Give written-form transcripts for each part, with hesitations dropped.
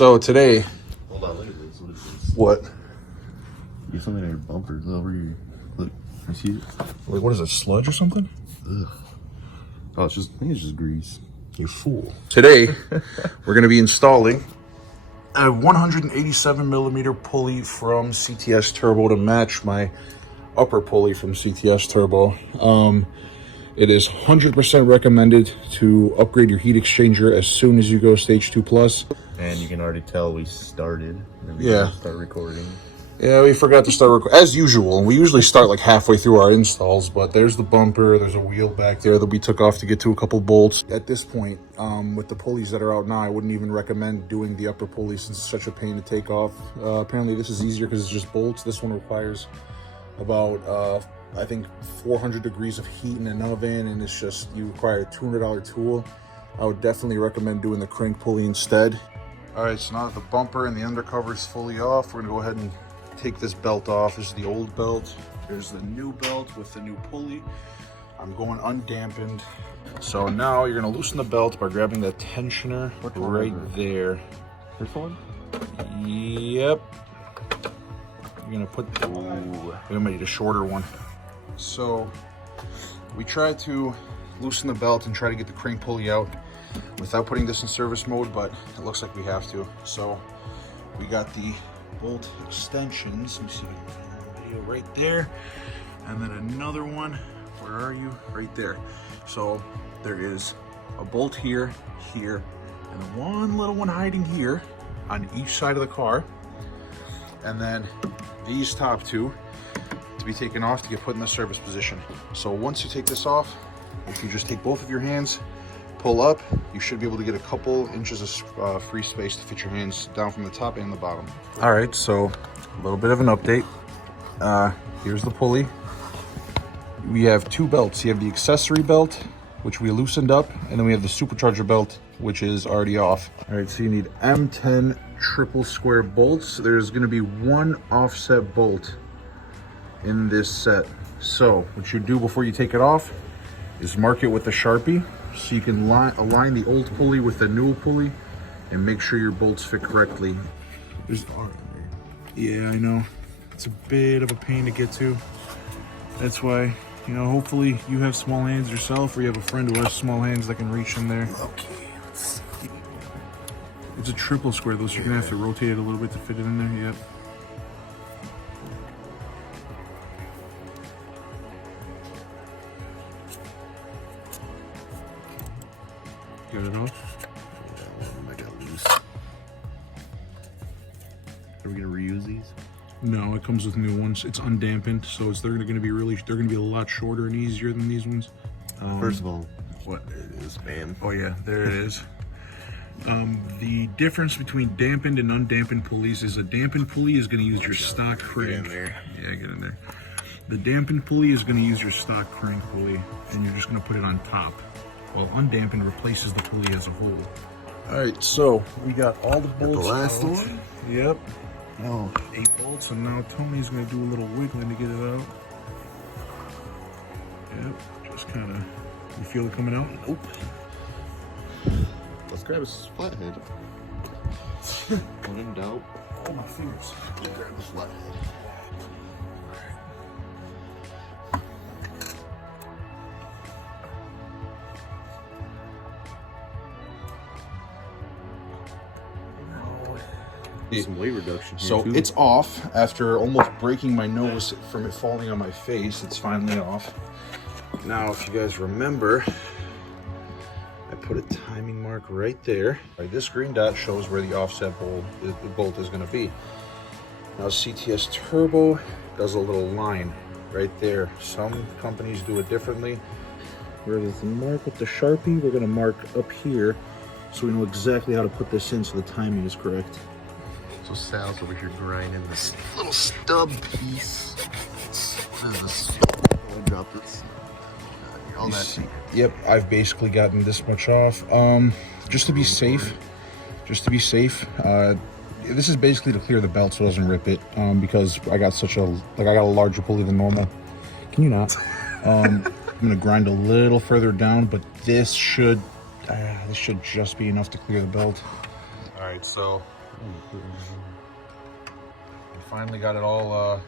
So today, Hold on, look at this. What is this? what? You have something on your bumpers over here. Look, I see it. Like, what is it, sludge or something? Ugh. Oh, I think it's just grease. You fool. Today, we're going to be installing a 187 millimeter pulley from CTS Turbo to match my upper pulley from CTS Turbo. It is 100% recommended to upgrade your heat exchanger as soon as you go stage 2+. And you can already tell we started. Yeah. Start recording. Yeah, we forgot to start as usual. We usually start like halfway through our installs, but there's the bumper, there's a wheel back there that we took off to get to a couple bolts. At this point, with the pulleys that are out now, I wouldn't even recommend doing the upper pulley since it's such a pain to take off. Apparently this is easier because it's just bolts. This one requires about, I think 400 degrees of heat in an oven, and it's just, you require a $200 tool. I would definitely recommend doing the crank pulley instead. All right, so now that the bumper and the undercover is fully off, we're gonna go ahead and take this belt off. This is the old belt. There's the new belt with the new pulley. I'm going undampened. So now you're gonna loosen the belt by grabbing that tensioner right there. This one? Yep. You're gonna put, we might need a shorter one. So we tried to loosen the belt and try to get the crank pulley out without putting this in service mode, but it looks like we have to. So we got the bolt extensions. Let me see if I can find the video right there. And then another one, where are you? Right there. So there is a bolt here, here, and one little one hiding here on each side of the car. And then these top two to be taken off to get put in the service position. So once you take this off, if you just take both of your hands, pull up, you should be able to get a couple inches of free space to fit your hands down from the top and the bottom. All right, so a little bit of an update. Here's the pulley. We have two belts. You have the accessory belt, which we loosened up, and then we have the supercharger belt, which is already off. All right, so you need M10 triple square bolts. There's gonna be one offset bolt in this set. So what you do before you take it off is mark it with a Sharpie so you can align the old pulley with the new pulley and make sure your bolts fit correctly. There's the R in there. Yeah, I know. It's a bit of a pain to get to. That's why, you know, hopefully you have small hands yourself, or you have a friend who has small hands that can reach in there. Okay, let's see. It's a triple square though, so you're gonna have to rotate it a little bit to fit it in there. Yep. Got it off? I got loose. Are we gonna reuse these? No, it comes with new ones. It's undampened, so they're gonna be a lot shorter and easier than these ones. First of all, what it is, man? Oh yeah, there it is. The difference between dampened and undampened pulleys is a dampened pulley is going to use your stock crank. Get in there. Yeah, get in there. The dampened pulley is going to use your stock crank pulley, and you're just going to put it on top, while undampened replaces the pulley as a whole. All right, so we got all the bolts. The last out. one? Yep. Oh, 8 bolts, and now Tony's going to do a little wiggling to get it out. Yep, just kind of. You feel it coming out? Nope. Let's grab a flathead. When in doubt, Oh, my fingers. grab the flathead. Some weight reduction here So too. it's off after almost breaking my nose from it falling on my face. It's finally off. Now, if you guys remember, I put a timing mark right there. Right, this green dot shows where the offset bolt is going to be. Now, CTS Turbo does a little line right there. Some companies do it differently. Where there's the mark with the Sharpie, we're going to mark up here so we know exactly how to put this in so the timing is correct. So Sal's over here grinding this little stub piece. What is this? I want to drop this. All that. Yep, I've basically gotten this much off. Just to be safe, this is basically to clear the belt so it doesn't rip it. Because I got I got a larger pulley than normal. Can you not? I'm gonna grind a little further down, but this should just be enough to clear the belt. All right, so We finally got it all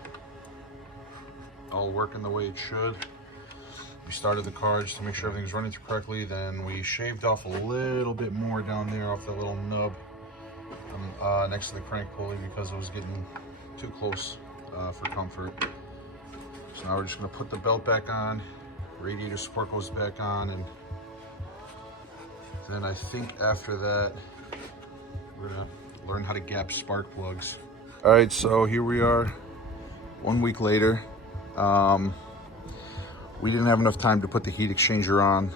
working the way it should. We started the car just to make sure everything's running through correctly. Then we shaved off a little bit more down there off the little nub next to the crank pulley because it was getting too close for comfort. So now we're just gonna put the belt back on, radiator support goes back on, and then I think after that, we're gonna learn how to gap spark plugs. All right, so here we are 1 week later. We didn't have enough time to put the heat exchanger on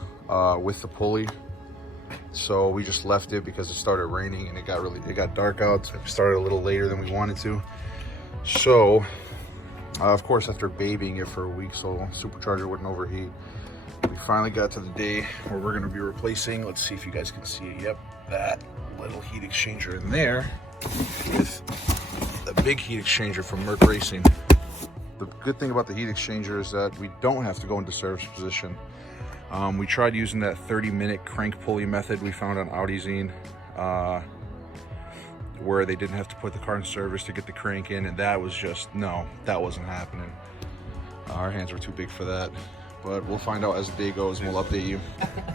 with the pulley. So we just left it because it started raining and it got dark out. So we started a little later than we wanted to. So, of course, after babying it for a week so supercharger wouldn't overheat, we finally got to the day where we're gonna be replacing, let's see if you guys can see it, yep, that little heat exchanger in there with the big heat exchanger from Merc Racing. The good thing about the heat exchanger is that we don't have to go into service position. We tried using that 30-minute crank pulley method we found on Audi Zine, where they didn't have to put the car in service to get the crank in, and that was just, no, that wasn't happening. Our hands were too big for that, but we'll find out as the day goes and we'll update you.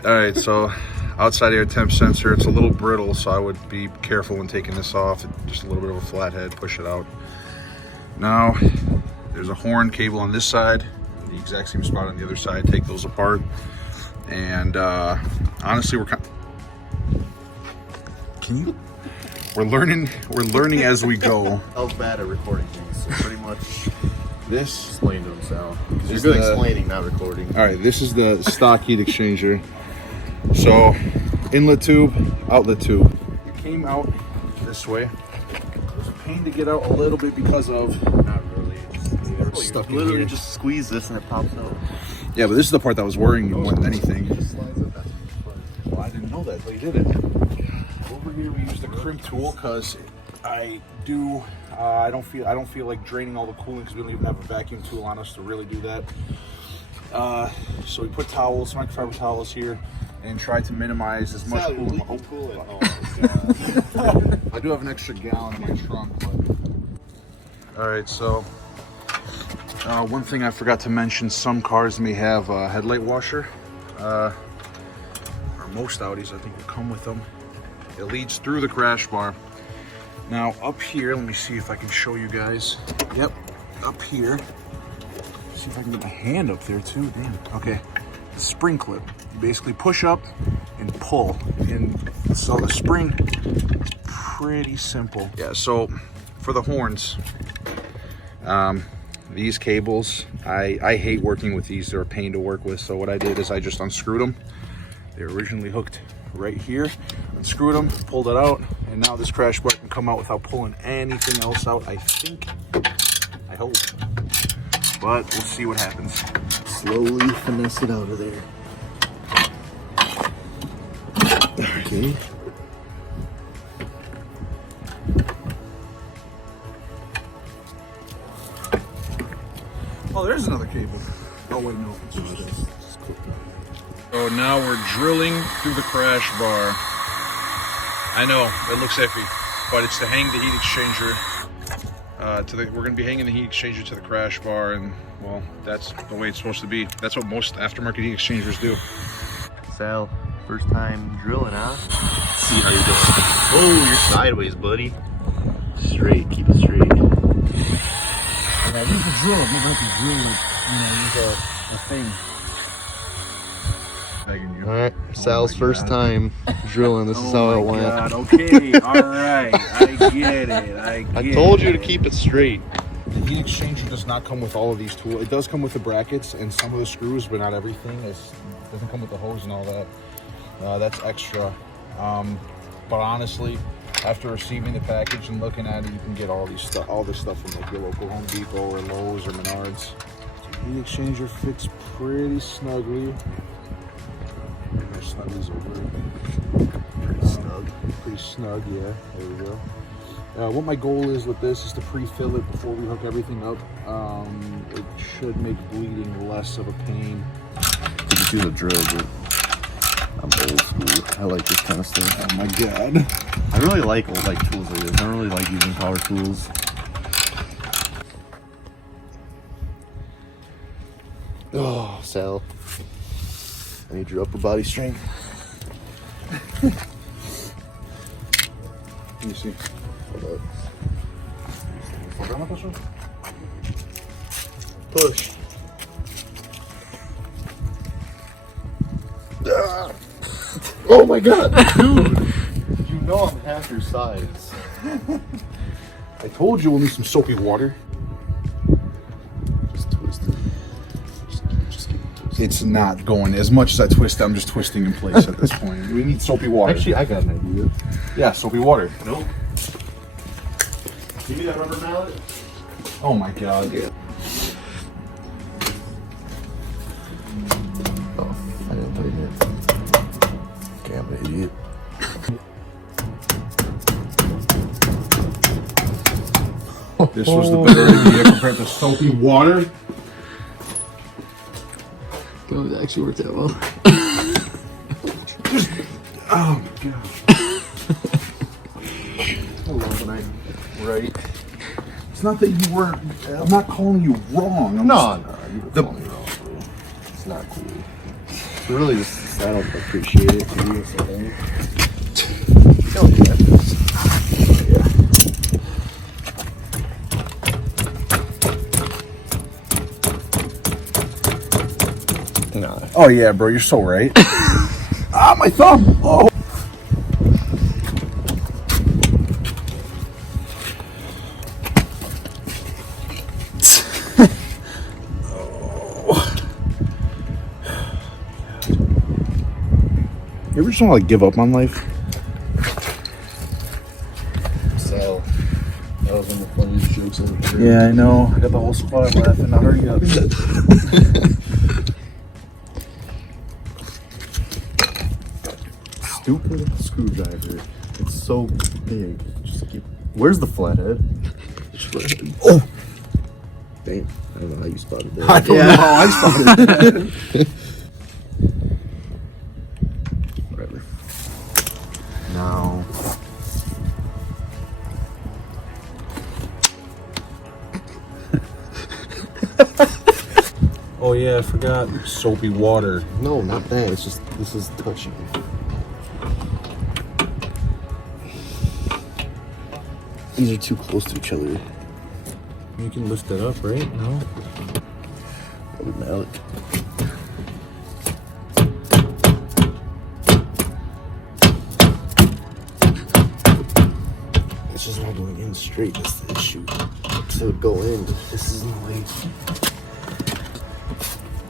All right, so outside air temp sensor, it's a little brittle, so I would be careful when taking this off. Just a little bit of a flathead, push it out. Now, there's a horn cable on this side, the exact same spot on the other side. Take those apart. And honestly, we're learning as we go. I was bad at recording things, so pretty much this explain to himself. You're good explaining, not recording. All right, this is the stock heat exchanger. So inlet tube, outlet tube. It came out this way. It was a pain to get out a little bit because of, not really, it's stuck in Literally here. just squeeze this and it pops out. Yeah, but this is the part that was worrying me more than anything. It just slides up. Well, I didn't know that until you did it. Over here we use the crimp tool because I don't feel like draining all the cooling because we don't even have a vacuum tool on us to really do that. So we put towels, microfiber towels here, and try to minimize as much cooling. I do have an extra gallon in my trunk. But... All right, so one thing I forgot to mention: some cars may have a headlight washer. Or most Audis, I think, will come with them. It leads through the crash bar. Now up here, let me see if I can show you guys. Yep, up here. See if I can get my hand up there too. Damn. Okay, spring clip. You basically push up and pull, and so the spring is pretty simple. Yeah. So for the horns, these cables, I hate working with these. They're a pain to work with. So what I did is I just unscrewed them. They were originally hooked right here, unscrewed them, pulled it out, and now this crash bar can come out without pulling anything else out, I think. I hope. But we'll see what happens. Slowly finesse it out of there. Okay. Oh, there's another cable. Oh, wait, no. So now we're drilling through the crash bar. I know, it looks iffy, but it's to hang the heat exchanger we're going to be hanging the heat exchanger to the crash bar, and well, that's the way it's supposed to be. That's what most aftermarket heat exchangers do. Sal, first time drilling, huh? Let's see how you're doing. Oh, you're sideways, buddy. Straight, keep it straight. Yeah, use the drill. You don't have to drill it. Use a thing. Alright, Sal's first time drilling. This is how it went. God. Okay, alright. I get it. I told you to keep it straight. The heat exchanger does not come with all of these tools. It does come with the brackets and some of the screws, but not everything. It doesn't come with the hose and all that. That's extra. But honestly, after receiving the package and looking at it, you can get all this stuff from like your local Home Depot or Lowe's or Menards. The heat exchanger fits pretty snugly. Snugly's over. Pretty snug, yeah. There we go. What my goal is with this is to pre-fill it before we hook everything up. It should make bleeding less of a pain. You can see the drill, but I'm old school. I like this kind of stuff. Oh my god. I really like old tools like this. I don't really like using power tools. Oh, Sal. I need your upper body strength. Let me see. Hold up. Push. Oh my god, dude! You know I'm half your size. I told you we'll need some soapy water. Just twist it. Just keep it twisted. It's not going. As much as I twist, I'm just twisting in place at this point. We need soapy water. Actually, I got an idea. Yeah, soapy water. Nope. Give me that rubber mallet. Oh my god. Yeah. Oh, I didn't tighten it. Okay, I'm an idiot. This was the better idea compared to soapy water. Oh, it actually worked out well. Oh my god. Hello, tonight. Right. It's not that you weren't. I'm not calling you wrong. No, you were calling me wrong, bro. It's not cool. It's really just, I don't appreciate it. To you, so don't get this. Yeah. No. Oh yeah, bro. You're so right. Ah, my thumb. Oh. You ever just want to like give up on life? So, that was one of the funniest jokes I've ever heard. Yeah, I know. I got the whole squad laughing. Now hurry up. Stupid screwdriver. It's so big. Just keep. Where's the flathead? Oh! Dang. I don't know how you spotted that. I don't know how I spotted that. Whatever. Now. Oh yeah, I forgot. Soapy water. No, not that. It's just, this is touching. These are too close to each other. You can lift it up, right? No? Rubber mallet. It's just not going in straight. That's the issue. So it would go in, but this is in the way.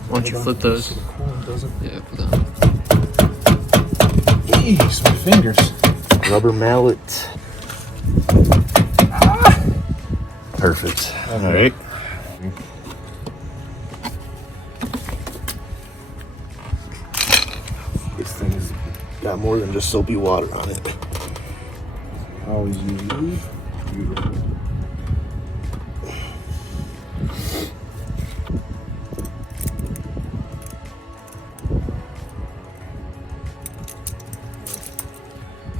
Why don't you flip those? Doesn't. Yeah, put that. Jeez, my fingers. Rubber mallet. Perfect. All right. This thing has got more than just soapy water on it. Always use. Beautiful.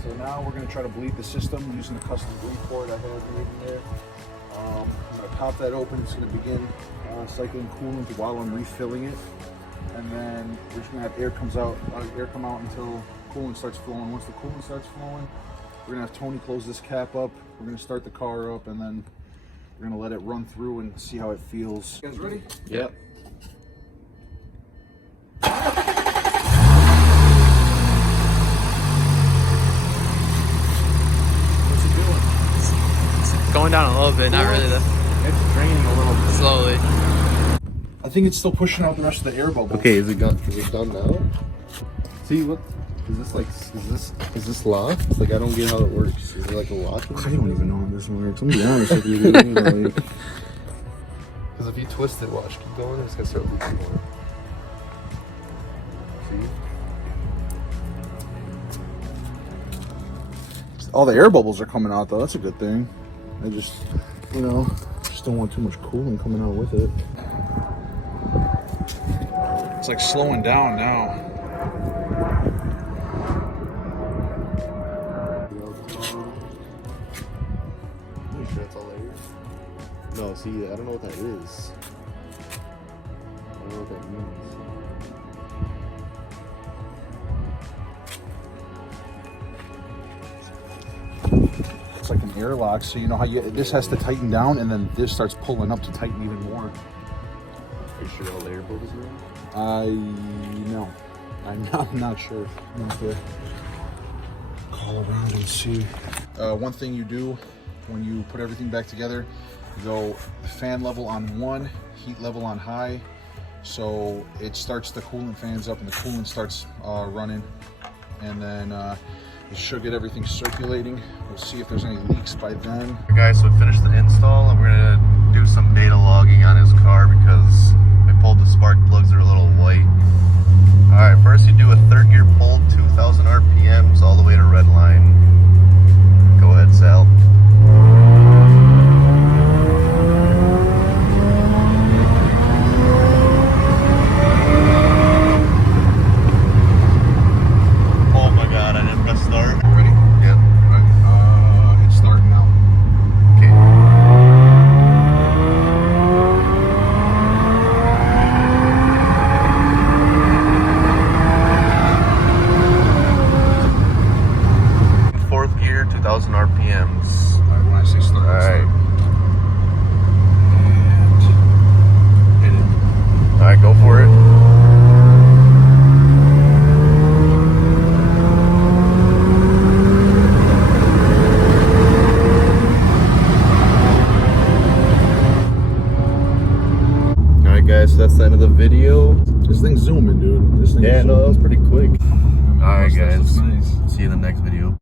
So now we're going to try to bleed the system using the custom bleed port I have made in there. I'm going to pop that open. It's going to begin cycling coolant while I'm refilling it. And then we're just going to have air come out until coolant starts flowing. Once the coolant starts flowing, we're going to have Tony close this cap up. We're going to start the car up, and then we're going to let it run through and see how it feels. You guys ready? Yep. What's it doing? It's going down a little bit, not really though. It's draining a little bit. Slowly. I think it's still pushing out the rest of the air bubbles. Okay, is it done now? See what? Is this locked? Like, I don't get how it works. Is it like a lock? I don't even know how this works. I'm gonna be honest with you, dude. Like, Because if you twist it, watch, keep going, it's gonna start leaking more. See? all the air bubbles are coming out though. That's a good thing. I just, you know, just don't want too much coolant coming out with it. It's like slowing down now. You sure that's all that is? No, see, I don't know what that is. I don't know what that means. It's like an airlock, so you know how this has to tighten down, and then this starts pulling up to tighten even more. Are you sure all the air bubbles are No, I'm not sure. I'm going to call around and see. One thing you do when you put everything back together, you go fan level on 1, heat level on high, so it starts the coolant fans up and the coolant starts running, and then it should get everything circulating. We'll see if there's any leaks by then. Okay, guys, so we finished the install, and we're gonna do some data logging on his car because I pulled the spark plugs, they're a little white. All right, first you do a third gear pull, 2,000 RPMs all the way to red line. Go ahead, Sal. Oh my God, I didn't press start. Ready? Yeah. It's starting now. Okay. Fourth gear, 2,000 RPMs. When I say start, All right. And hit it. All right, go for it. All right, guys, so that's the end of the video. This thing's zooming, dude. This thing's Yeah, no, that was zooming. pretty quick. All right, That's guys. nice. See you in the next video.